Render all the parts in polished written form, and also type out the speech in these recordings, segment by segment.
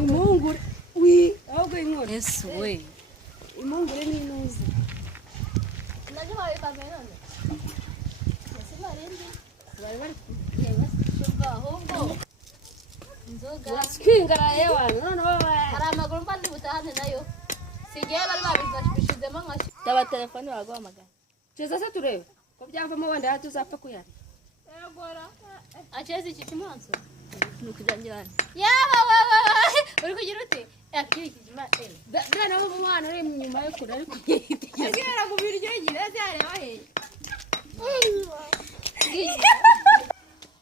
Mungu wi ahubwo inkoni Yesu we. Mungu ni inuzi. Najua wewe kama nani? Nasema rendi. Bari Shuga hongo. Nzoga. waskwingara yewa none baba. Hari amaguru mbandi butahane nayo. Sigiye bari babifashishije mangashi. Taba telefone waguhamagara. Cheza se turebe. Ko byavamo wenda hatuzapfa kuyari. Egora. Acheze iki kimanso. Nukujyanjirana. Yaba baba. Uri kugira ute? Yakiri kijima. Bwana wo mwana uri nyuma yo kure ariko. Agera ku biryo gira cyane wahe.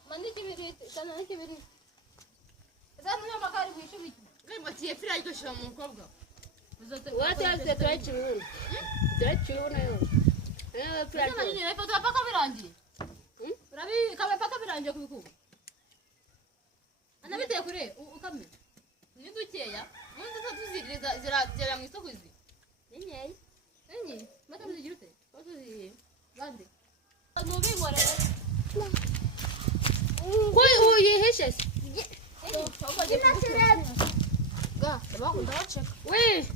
Mandi kibiri sana kibiri. Zanu nyama kari bwishubiki. Ngo tiye pira ariko shira mu mukobwa. Watu yaze turachiuna. Turachiuna yo. Pira nini wewe foto paka birangiye. Urabi kama paka birangiye kubikuba. Anabite kure ukame. Ni dukeya. Mundu tatuzirira zira mu isoko izi. Nyenye. Enyi, mata muzigira ute? Batuzi bande. Nubingwa rero. Koi uyiheshes. Ga, ndabakunda baceka. We.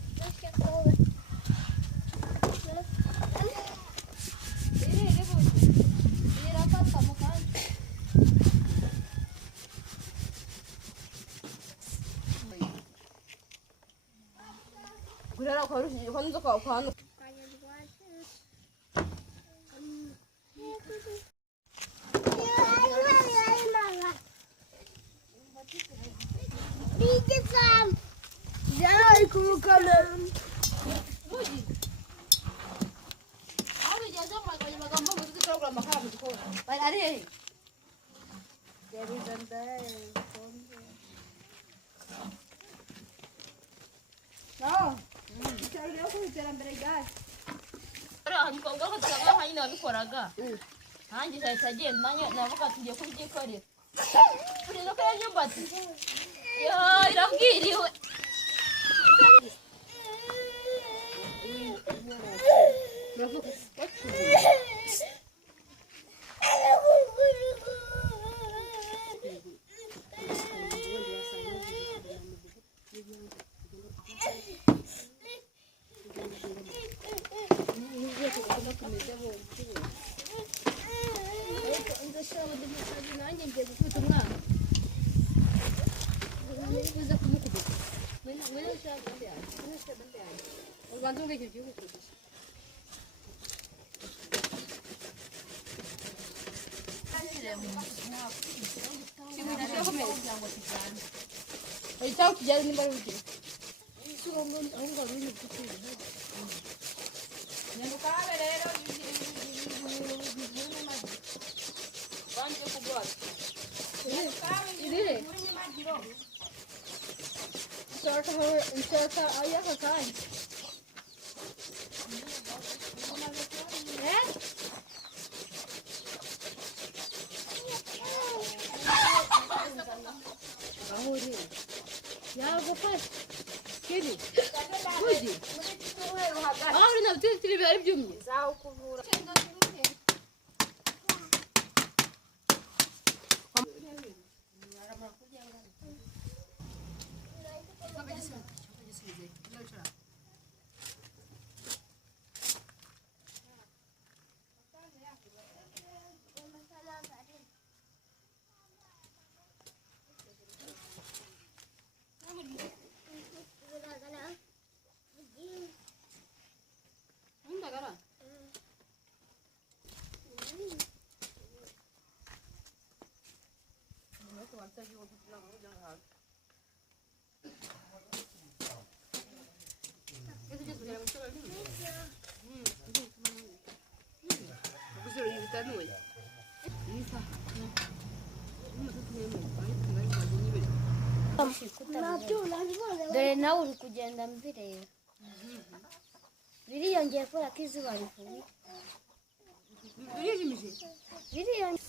Gurera kwa rushi kwanza kwa kwano. Jai kukalam. Ruji. Ari jaza kwenye magambo mzuri program makao mjikoni. Bali ari. Dari dandai. No. Cyari yo kubitera mbere gas. Ara mukobwa ko tsaga hanyine wabikoraga. Hangi cyahita agenda nanyo navuga tugiye kubyikorera. Ureza ko yanyubatse. Yo irabwiriwe. Então que já nem vai ver. Inserta aí a carne. Ya vou fazer. Kiri. Hoje. Ah, não, tem que levar de mim. Zao kuvura. Dore nawe uri kugenda mbireba biriyongeye kubera ko izuba rivuye biriyongeye